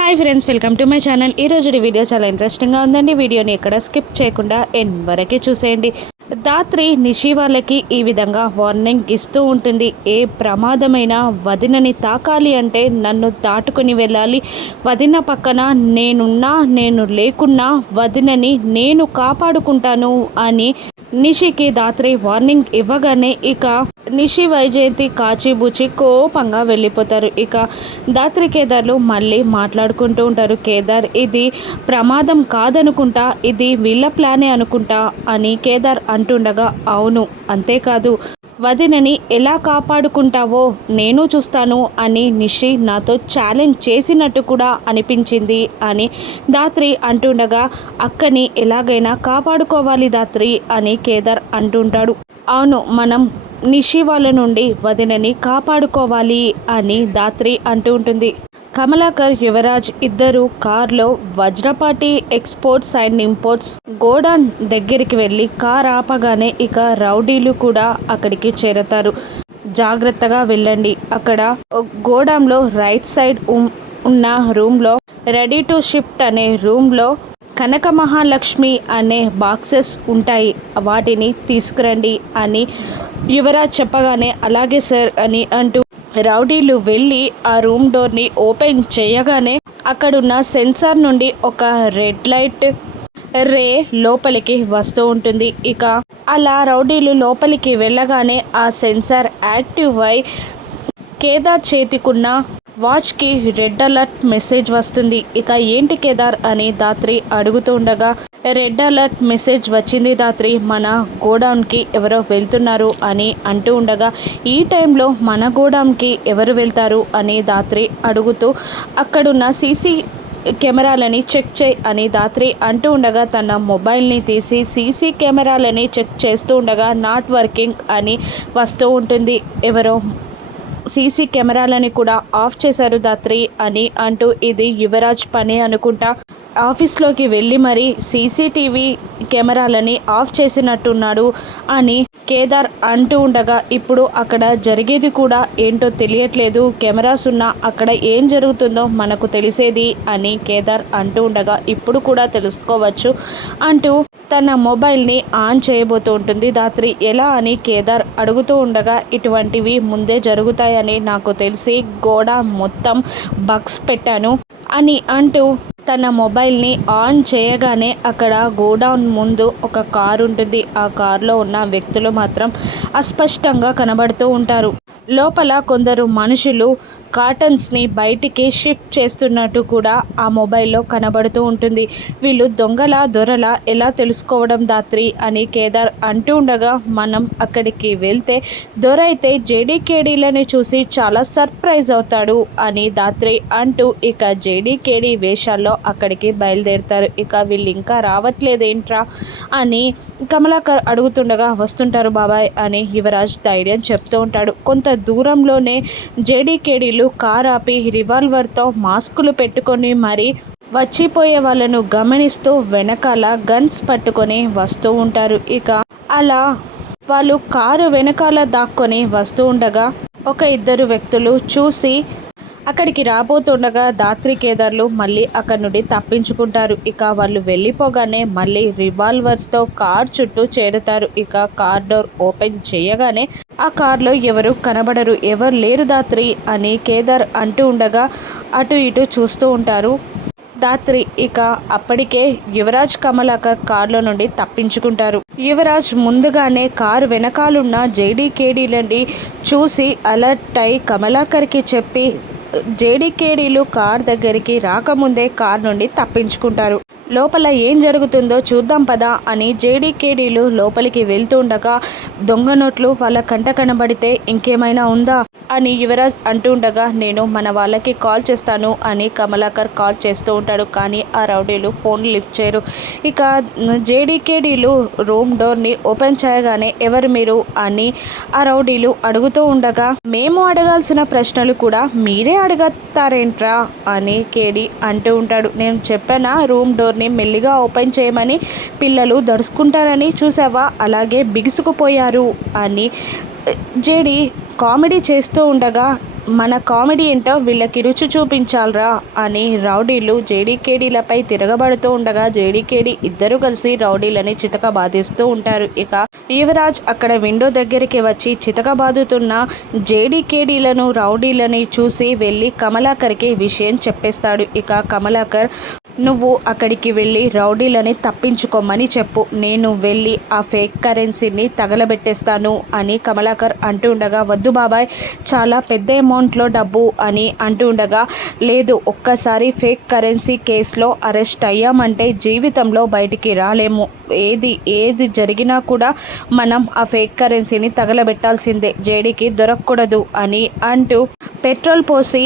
Hi friends, welcome to my channel. ఈరోజు video చాలా ఇంట్రెస్టింగ్గా ఉందండి. వీడియోని ఎక్కడ స్కిప్ చేయకుండా ఎండ్ వరకే చూసేయండి. దాత్రి నిషి వాళ్ళకి ఈ విధంగా వార్నింగ్ ఇస్తూ ఉంటుంది. ఏ ప్రమాదమైన వదినని తాకాలి అంటే నన్ను దాటుకుని వెళ్ళాలి. వదిన పక్కన నేనున్నా నేను లేకున్నా వదినని నేను కాపాడుకుంటాను అని నిషికి దాత్రి వార్నింగ్ ఇవ్వగానే ఇక నిషి వైజయంతి కాచిబుచి కోపంగా వెళ్ళిపోతారు. ఇక దాత్రి కేదార్లు మళ్ళీ మాట్లాడుకుంటూ ఉంటారు. కేదార్, ఇది ప్రమాదం కాదనుకుంటా, ఇది వీళ్ళ ప్లానే అనుకుంటా అని కేదార్ అంటుండగా, అవును, అంతేకాదు వదినని ఎలా కాపాడుకుంటావో నేను చూస్తాను అని నిషి నాతో ఛాలెంజ్ చేసినట్టు కూడా అనిపించింది అని దాత్రి అంటుండగా, అక్కని ఎలాగైనా కాపాడుకోవాలి దాత్రి అని కేదార్ అంటుంటాడు. అవును, మనం నిషి వాళ్ళ నుండి వదినని కాపాడుకోవాలి అని దాత్రి అంటూ ఉంటుంది. కమలాకర్, యువరాజ్ ఇద్దరు కార్లో Vajrapati exports and imports godown దగ్గరికి వెళ్ళి కార్ ఆపగానే ఇక రౌడీలు కూడా అక్కడికి చేరతారు. జాగ్రత్తగా వెళ్ళండి, అక్కడ గోడౌన్లో రైట్ సైడ్ ఉన్న రూమ్లో రెడీ టు షిఫ్ట్ అనే రూమ్లో కనక మహాలక్ష్మి అనే బాక్సెస్ ఉంటాయి, వాటిని తీసుకురండి అని యువరాజ్ చెప్పగానే అలాగే సార్ అని అంటూ రౌడీలు వెళ్ళి ఆ రూమ్ డోర్ని ఓపెన్ చేయగానే అక్కడున్న సెన్సార్ నుండి ఒక రెడ్ లైట్ రే లోపలికి వస్తూ ఉంటుంది. ఇక అలా రౌడీలు లోపలికి వెళ్ళగానే ఆ సెన్సార్ యాక్టివ్ అయి కేదార్ చేతికున్న వాచ్కి రెడ్ అలర్ట్ మెసేజ్ వస్తుంది. ఇక ఏంటి కేదార్ అని దాత్రి అడుగుతూ ఉండగా, రెడ్ అలర్ట్ మెసేజ్ వచ్చింది దాత్రి, మన గోడౌన్కి ఎవరో వెళ్తున్నారు అని అంటూ ఉండగా, ఈ టైంలో మన గోడౌన్కి ఎవరు వెళ్తారు అని దాత్రి అడుగుతూ అక్కడున్న సీసీ కెమెరాలని చెక్ చేయి అని దాత్రి అంటూ ఉండగా తన మొబైల్ని తీసి సీసీ కెమెరాలని చెక్ చేస్తూ ఉండగా నాట్ వర్కింగ్ అని వస్తూ ఉంటుంది. ఎవరో సీసీ కెమెరాలని కూడా ఆఫ్ చేశారు దాత్రి అని అంటూ, ఇది యువరాజ్ పని అనుకుంటా, ఆఫీస్లోకి వెళ్ళి మరి సీసీటీవీ కెమెరాలని ఆఫ్ చేసినట్టున్నాడు అని కేదార్ అంటూ ఉండగా, ఇప్పుడు అక్కడ జరిగేది కూడా ఏంటో తెలియట్లేదు, కెమెరాస్ ఉన్నా అక్కడ ఏం జరుగుతుందో మనకు తెలిసేది అని కేదార్ అంటూ ఉండగా, ఇప్పుడు కూడా తెలుసుకోవచ్చు అంటూ తన మొబైల్ని ఆన్ చేయబోతూ ఉంటుంది దాత్రి. ఎలా అని కేదార్ అడుగుతూ ఉండగా, ఇటువంటివి ముందే జరుగుతాయని నాకు తెలిసి గోడ మొత్తం బగ్స్ పెట్టాను అని అంటూ తన మొబైల్ని ఆన్ చేయగానే అక్కడ గోడౌన్ ముందు ఒక కారు ఉంటుంది. ఆ కారులో ఉన్న వ్యక్తులు మాత్రం అస్పష్టంగా కనబడుతూ ఉంటారు. లోపల కొందరు మనుషులు కాటన్స్ని బయటికి షిఫ్ట్ చేస్తున్నట్టు కూడా ఆ మొబైల్లో కనబడుతూ ఉంటుంది. వీళ్ళు దొంగల దొరల ఎలా తెలుసుకోవడం దాత్రి అని కేదార్ అంటూ ఉండగా, మనం అక్కడికి వెళ్తే దొర అయితే జేడీకేడీలని చూసి చాలా సర్ప్రైజ్ అవుతాడు అని దాత్రి అంటూ ఇక జేడీకేడీ వేషాల్లో అక్కడికి బయలుదేరుతారు. ఇక వీళ్ళు ఇంకా రావట్లేదేంట్రా అని కమలాకర్ అడుగుతుండగా, వస్తుంటారు బాబాయ్ అని యువరాజ్ ధైర్యం చెప్తూ ఉంటాడు. కొంత దూరంలోనే జేడీకేడీలు కార్ ఆపి రివాల్వర్తో మాస్కులు పెట్టుకొని మరి వచ్చిపోయే వాళ్ళను గమనిస్తూ వెనకాల గన్స్ పట్టుకొని వస్తూ ఉంటారు. ఇక అలా వాళ్ళు కారు వెనకాల దాక్కొని వస్తూ ఉండగా ఒక ఇద్దరు వ్యక్తులు చూసి అక్కడికి రాబోతుండగా దాత్రి కేదార్లు మళ్ళీ అక్కడి నుండి తప్పించుకుంటారు. ఇక వాళ్ళు వెళ్ళిపోగానే మళ్ళీ రివాల్వర్స్తో కార్ చుట్టూ చేరుతారు. ఇక కార్ డోర్ ఓపెన్ చేయగానే ఆ కార్లో ఎవరు కనబడరు, ఎవరు లేరు దాత్రి అని కేదార్ అంటూ ఉండగా అటు ఇటు చూస్తూ ఉంటారు దాత్రి. ఇక అప్పటికే యువరాజ్, కమలాకర్ కారులో నుండి తప్పించుకుంటారు. యువరాజ్ ముందుగానే కారు వెనకాలన్న జేడీకేడీలని చూసి అలర్ట్ అయి కమలాకర్కి చెప్పి జేడీకేడీలు కార్ దగ్గరికి రాకముందే కార్ నుండి తప్పించుకుంటారు. లోపల ఏం జరుగుతుందో చూద్దాం పదా అని జేడీకేడీలు లోపలికి వెళ్తూ ఉండగా, దొంగ నోట్లు వాళ్ళ కంట కనబడితే ఇంకేమైనా ఉందా అని యువరాజ్ అంటూ ఉండగా, నేను మన వాళ్ళకి కాల్ చేస్తాను అని కమలాకర్ కాల్ చేస్తూ ఉంటాడు. కానీ ఆ రౌడీలు ఫోన్ లిఫ్ట్ చేయరు. ఇక జేడీకేడీలు రూమ్ డోర్ని ఓపెన్ చేయగానే ఎవరు మీరు అని ఆ రౌడీలు అడుగుతూ ఉండగా, మేము అడగాల్సిన ప్రశ్నలు కూడా మీరే అడుగుతారేంట్రా అని కేడీ అంటూ ఉంటాడు. నేను చెప్పానా రూమ్ డోర్ని మెల్లిగా ఓపెన్ చేయమని, పిల్లలు దడుచుకుంటారని, చూసావా అలాగే బిగుసుకుపోయారు అని జేడీ కామెడీ చేస్తూ ఉండగా, మన కామెడీ ఏంటో వీళ్ళకి రుచి చూపించాలరా అని రౌడీలు జేడీకేడీలపై తిరగబడుతూ ఉండగా జేడీకేడీ ఇద్దరు కలిసి రౌడీలని చితక బాధిస్తూ ఉంటారు. ఇక యువరాజ్ అక్కడ విండో దగ్గరికి వచ్చి చితక బాదుతున్న జేడీకేడీలను రౌడీలని చూసి వెళ్ళి కమలాకర్కి విషయం చెప్పేస్తాడు. ఇక కమలాకర్ నువ్వు అక్కడికి వెళ్ళి రౌడీలని తప్పించుకోమని చెప్పు, నేను వెళ్ళి ఆ ఫేక్ కరెన్సీని తగలబెట్టేస్తాను అని కమలాకర్ అంటూ ఉండగా, వద్దు బాబాయ్ చాలా పెద్ద అమౌంట్లో డబ్బు అని అంటూ ఉండగా, లేదు ఒక్కసారి ఫేక్ కరెన్సీ కేసులో అరెస్ట్ అయ్యామంటే జీవితంలో బయటికి రాలేము, ఏది జరిగినా కూడా మనం ఆ ఫేక్ కరెన్సీని తగలబెట్టాల్సిందే, జేడీకి దొరకకూడదు అని అంటూ పెట్రోల్ పోసి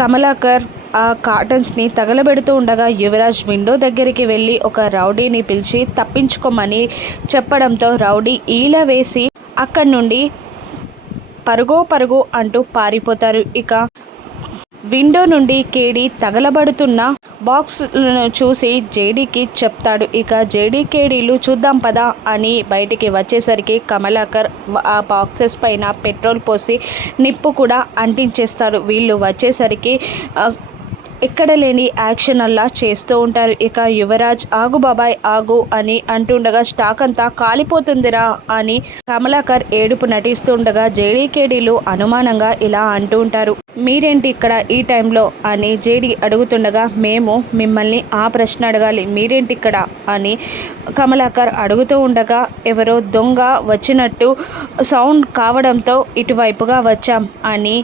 కమలాకర్ ఆ కాటన్స్ని తగలబెడుతూ ఉండగా యువరాజ్ విండో దగ్గరికి వెళ్ళి ఒక రౌడీని పిలిచి తప్పించుకోమని చెప్పడంతో రౌడీ ఈల వేసి అక్కడి నుండి పరుగు అంటూ పారిపోతారు. ఇక విండో నుండి కేడీ తగలబడుతున్న బాక్స్లను చూసి జేడీకి చెప్తాడు. ఇక జేడీకేడీలు చూద్దాం పదా అని బయటికి వచ్చేసరికి కమలాకర్ ఆ బాక్సెస్ పైన పెట్రోల్ పోసి నిప్పు కూడా అంటించేస్తారు. వీళ్ళు వచ్చేసరికి ఎక్కడ లేని యాక్షన్ అలా చేస్తూ ఉంటారు. ఇక యువరాజ్ ఆగు బాబాయ్ ఆగు అని అంటుండగా స్టాక్ అంతా కాలిపోతుందిరా అని కమలాకర్ ఏడుపు నటిస్తూ ఉండగా జేడీకేడీలు అనుమానంగా ఇలా అంటూ ఉంటారు. మీరేంటి ఇక్కడ ఈ టైంలో అని జేడీ అడుగుతుండగా, మేము మిమ్మల్ని ఆ ప్రశ్న అడగాలి, మీరేంటి ఇక్కడ అని కమలాకర్ అడుగుతూ ఉండగా, ఎవరో దొంగ వచ్చినట్టు సౌండ్ కావడంతో ఇటువైపుగా వచ్చాం అని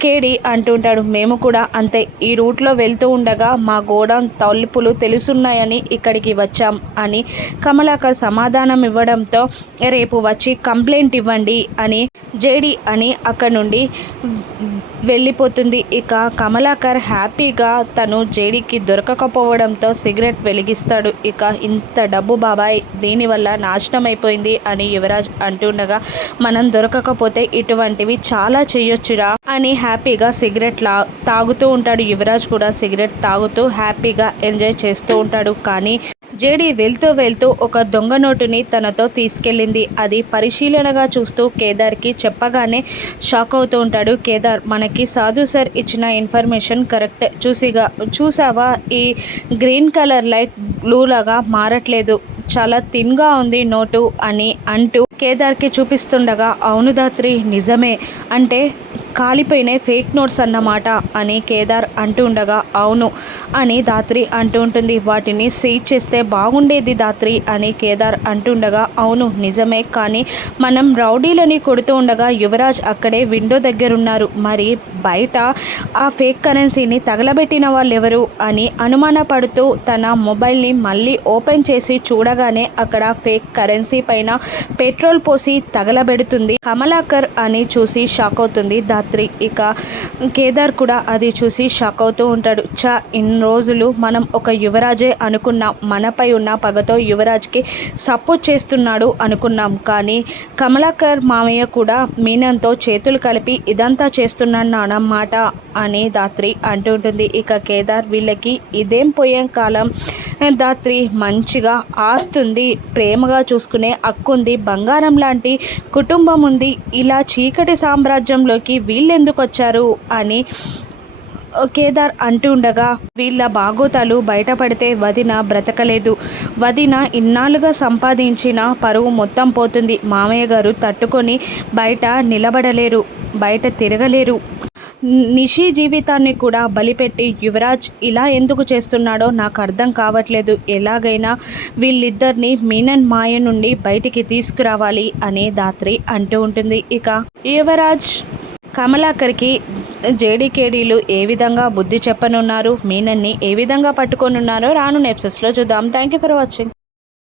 కేడీ అంటుంటాడు. మేము కూడా అంతే, ఈ రూట్లో వెళ్తూ ఉండగా మా గోడౌన్ తలుపులు తెలుసున్నాయని ఇక్కడికి వచ్చాం అని కమలాకర్ సమాధానం ఇవ్వడంతో రేపు వచ్చి కంప్లైంట్ ఇవ్వండి అని జేడీ అని అక్కడ నుండి వెళ్ళిపోతుంది. ఇక కమలాకర్ హ్యాపీగా తను జేడీకి దొరకకపోవడంతో సిగరెట్ వెలిగిస్తాడు. ఇక ఇంత డబ్బు బాబాయ్ దీనివల్ల నాశనం అయిపోయింది అని యువరాజ్ అంటుండగా, మనం దొరకకపోతే ఇటువంటివి చాలా చేయొచ్చురా అని హ్యాపీగా సిగరెట్ తాగుతూ ఉంటాడు. యువరాజ్ కూడా సిగరెట్ తాగుతూ హ్యాపీగా ఎంజాయ్ చేస్తూ ఉంటాడు. కానీ జేడీ వెళ్తూ ఒక దొంగ నోటుని తనతో తీసుకెళ్ళింది. అది పరిశీలనగా చూస్తూ కేదార్కి చెప్పగానే షాక్ అవుతూ ఉంటాడు. కేదార్, మనకి సాధు సార్ ఇచ్చిన ఇన్ఫర్మేషన్ కరెక్ట్, చూసావా ఈ గ్రీన్ కలర్ లైట్ బ్లూ లాగా మారట్లేదు, చాలా థిన్గా ఉంది నోటు అని అంటూ కేదార్కి చూపిస్తుండగా, అవును దాత్రి నిజమే, అంటే కాలిపోయిన ఫేక్ నోట్స్ అన్నమాట అని కేదార్ అంటూ ఉండగా, అవును అని దాత్రి అంటూ ఉంటుంది. వాటిని సీజ్ చేస్తే బాగుండేది దాత్రి అని కేదార్ అంటుండగా, అవును నిజమే, కానీ మనం రౌడీలని కొడుతూ ఉండగా యువరాజ్ అక్కడే విండో దగ్గరున్నారు, మరి బయట ఆ ఫేక్ కరెన్సీని తగలబెట్టిన వాళ్ళు ఎవరు అని అనుమానపడుతూ తన మొబైల్ని మళ్ళీ ఓపెన్ చేసి చూడగానే అక్కడ ఫేక్ కరెన్సీ పైన పెట్రోల్ పోసి తగలబెడుతుంది కమలాకర్ అని చూసి షాక్ అవుతుంది దాత్రి. ఇక కేదార్ కూడా అది చూసి షాక్ అవుతూ ఉంటాడు. ఇన్ని రోజులు మనం ఒక యువరాజే అనుకున్నాం, మనపై ఉన్న పగతో యువరాజ్కి సపోర్ట్ చేస్తున్నాడు అనుకున్నాం, కానీ కమలాకర్ మామయ్య కూడా మీనంతో చేతులు కలిపి ఇదంతా చేస్తున్నాడన్నమాట అని దాత్రి అంటూ ఉంటుంది. ఇక కేదార్, వీళ్ళకి ఇదేం పోయే కాలం దాత్రి, మంచిగా ఆస్తుంది, ప్రేమగా చూసుకునే హక్కుంది, బంగారం లాంటి కుటుంబం ఉంది, ఇలా చీకటి సామ్రాజ్యంలోకి వీళ్ళెందుకు వచ్చారు అని కేదార్ అంటూ ఉండగా, వీళ్ళ బాగోతాలు బయటపడితే వదిన బ్రతకలేదు, వదిన ఇన్నాళ్ళుగా సంపాదించిన పరువు మొత్తం పోతుంది, మామయ్య గారు తట్టుకొని బయట నిలబడలేరు, బయట తిరగలేరు, నిషి జీవితాన్ని కూడా బలిపెట్టి యువరాజ్ ఇలా ఎందుకు చేస్తున్నాడో నాకు అర్థం కావట్లేదు, ఎలాగైనా వీళ్ళిద్దరిని మీనన్ మాయ నుండి బయటికి తీసుకురావాలి అని దాత్రి అంటూ ఉంటుంది. ఇక యువరాజ్ కమలాకర్కి జేడీకేడీలు ఏ విధంగా బుద్ధి చెప్పనున్నారు, మీనన్ని ఏ విధంగా పట్టుకొనున్నారో రానున్న ఎపిసోడ్స్లో చూద్దాం. Thank you for watching.